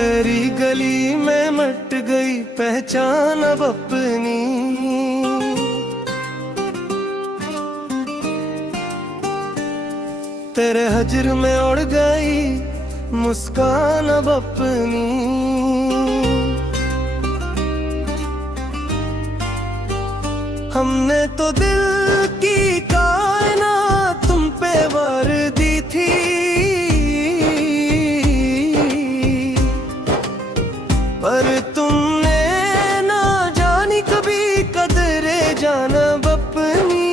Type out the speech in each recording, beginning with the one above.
मेरी गली में मट गई पहचान अब अपनी, तेरे हजर में उड़ गई मुस्कान अब अपनी। हमने तो दिल की कायनात तुम पे वर्दी थी, पर तुमने ना जानी कभी कदरे जानब अपनी।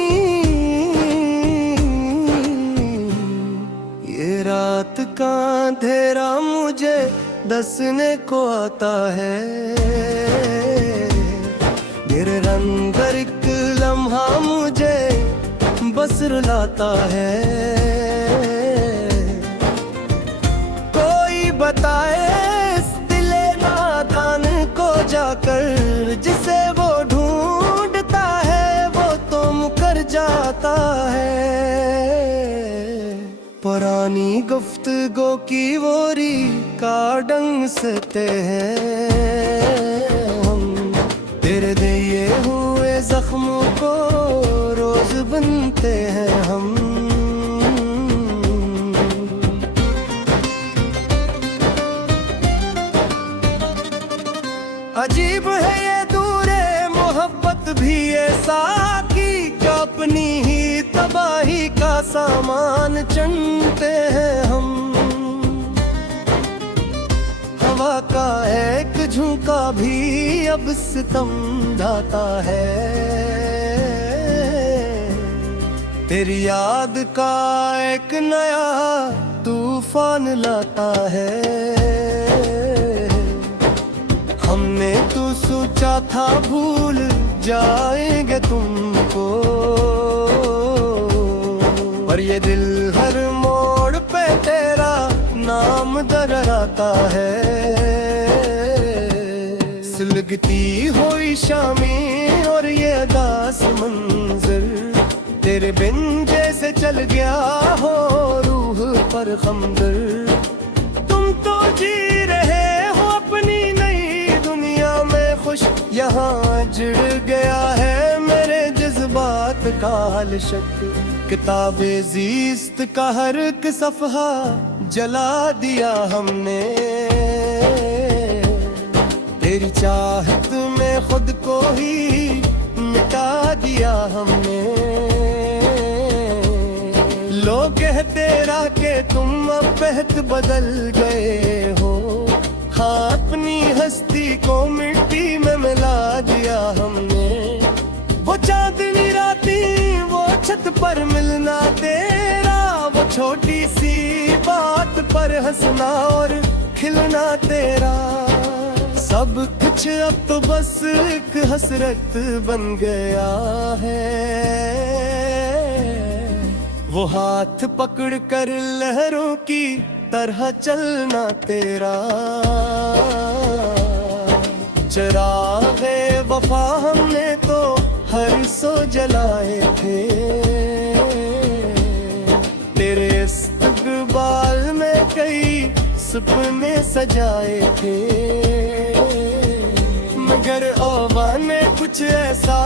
ये रात का अंधेरा मुझे दसने को आता है, मेरे रंग एक लम्हा मुझे बस रुलाता है। कोई बताए इस दिले नादान को जाकर, जिसे वो ढूंढता है वो तो मुकर जाता है। पुरानी गुफ्तगू की वो री का डंग सहते हैं हम, तेरे दिए हुए जख्मों को रोज बनते हैं हम। अजीब है ये दूरे मोहब्बत भी ऐसा कि अपनी ही तबाही का सामान चुनते हैं हम। हवा का एक झोंका भी अब सितम ढाता है, तेरी याद का एक नया तूफान लाता है। हमने तो सोचा था भूल जाएंगे तुमको, पर ये दिल हर मोड़ पे तेरा नाम दर्राता है। सुलगती हुई शामें और ये अदास मंजर, तेरे बिन जैसे चल गया हो रूह पर खंजर। तुम तो जी रहे हो अपनी नई दुनिया में खुश, यहाँ जुड़ गया है मेरे जज्बात का हल शक। किताबे ज़ीस्त का हर एक सफ़हा जला दिया हमने, तेरी चाहत में खुद को ही मिटा दिया हमने। लोग कहते रहा कि तुम अब बेहद बदल गए हो, हाँ अपनी हस्ती को मिट्टी में मिला दिया हमने। वो चांदनी राती वो छत पर मिलना तेरा, वो छोटी सी बात पर हंसना और खिलना तेरा, सब कुछ अब तो बस एक हसरत बन गया है। वो हाथ पकड़ कर लहरों की तरह चलना तेरा, चिरागे वफा हमने तो हर सो जलाए थे, तेरे इस्तकबाल में कई सपने सजाए थे। मगर औवा ने कुछ ऐसा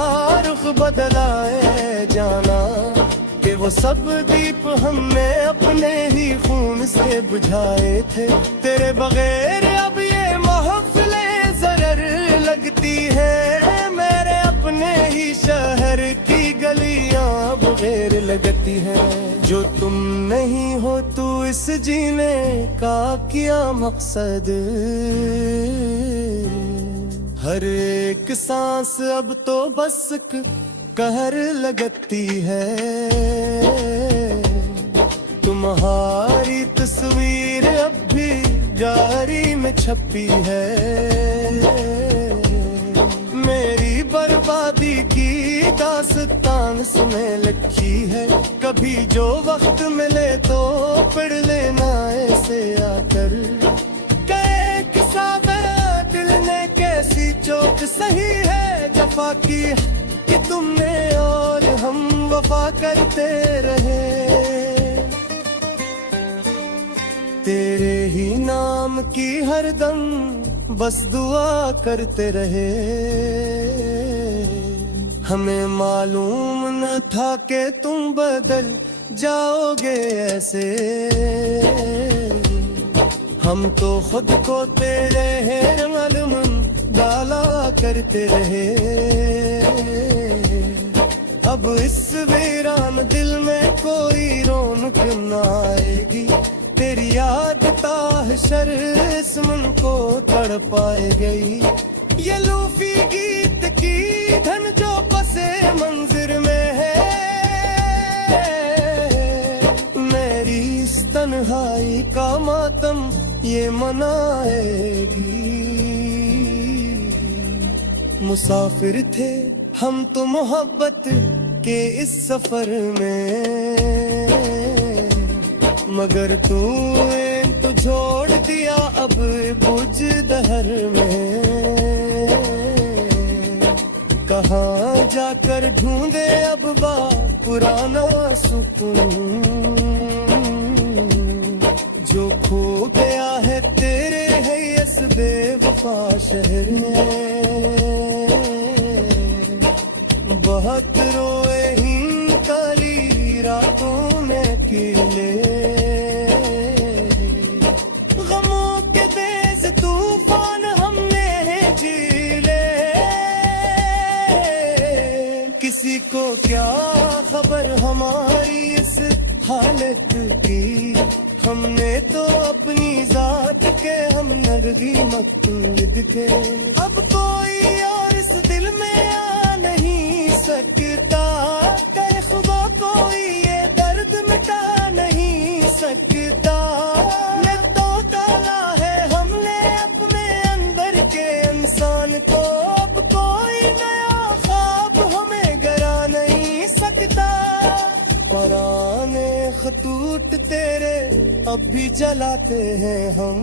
रुख बदलाए जाना कि वो सब दीप हमने अपने ही खून से बुझाए थे। तेरे बगैर अब ये महफिलें ज़रर लगती है, मेरे अपने ही शहर की गलियां बगैर लगती है। जो तुम नहीं हो तो इस जीने का क्या मकसद, हर एक सांस अब तो बस कहर लगती है। तुम्हारी तस्वीर अब भी डायरी में छपी है, मेरी बर्बादी की दास्तान सुने लिखी है। कभी जो वक्त मिले तो पढ़ लेना ऐसे आकर, कहे किसा गया दिल ने कैसी चोट सही है जफा की, कि तुमने और हम वफा करते रहे। तेरे ही नाम की हरदम बस दुआ करते रहे। हमें मालूम न था कि तुम बदल जाओगे ऐसे। हम तो खुद को तेरे मालूम डाला करते रहे। अब इस वीरान दिल में कोई रौनक न आएगी। तेरी याद ताहशर इस मन को तड़पाए गई। ये लूफी गीत की धन जो बसे मंजिर में है, मेरी इस तन्हाई का मातम ये मनाएगी। मुसाफिर थे हम तो मोहब्बत के इस सफर में, मगर तूने तो छोड़ दिया अब बुझ दहर में। कहाँ जाकर ढूंढे अब बा पुराना सुकून, जो खो गया है तेरे है इस बेवफा शहर में। बहुत रोए ही काली रातों में अकेले, गमों के तेज तूफान हमने झेले। किसी को क्या खबर हमारी इस हालत की, हमने तो अपनी जात के हम नरगी मकसूद के। अब कोई और इस दिल में आ नहीं सकता, कहे खुदा कोई ये दर्द मिटा नहीं सकता। ये तो काला है हमने अपने अंदर के इंसान को, अब कोई नया ख्वाब हमें गरा नहीं सकता। पुराने खतूत तेरे अब भी जलाते हैं हम,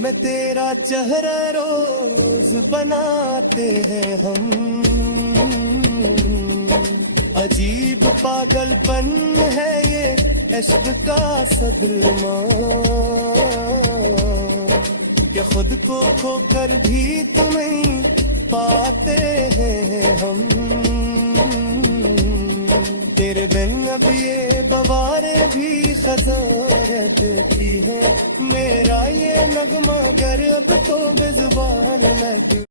मैं तेरा चेहरा रोज बनाते हैं हम। अजीब पागलपन है ये इश्क का सदमा, कि खुद को खोकर भी तुम्हें पाते हैं हम। तेरे बिन अब ये बवारे भी खजारत की है, मेरा ये नगमा गर अब तो बेजुबान लग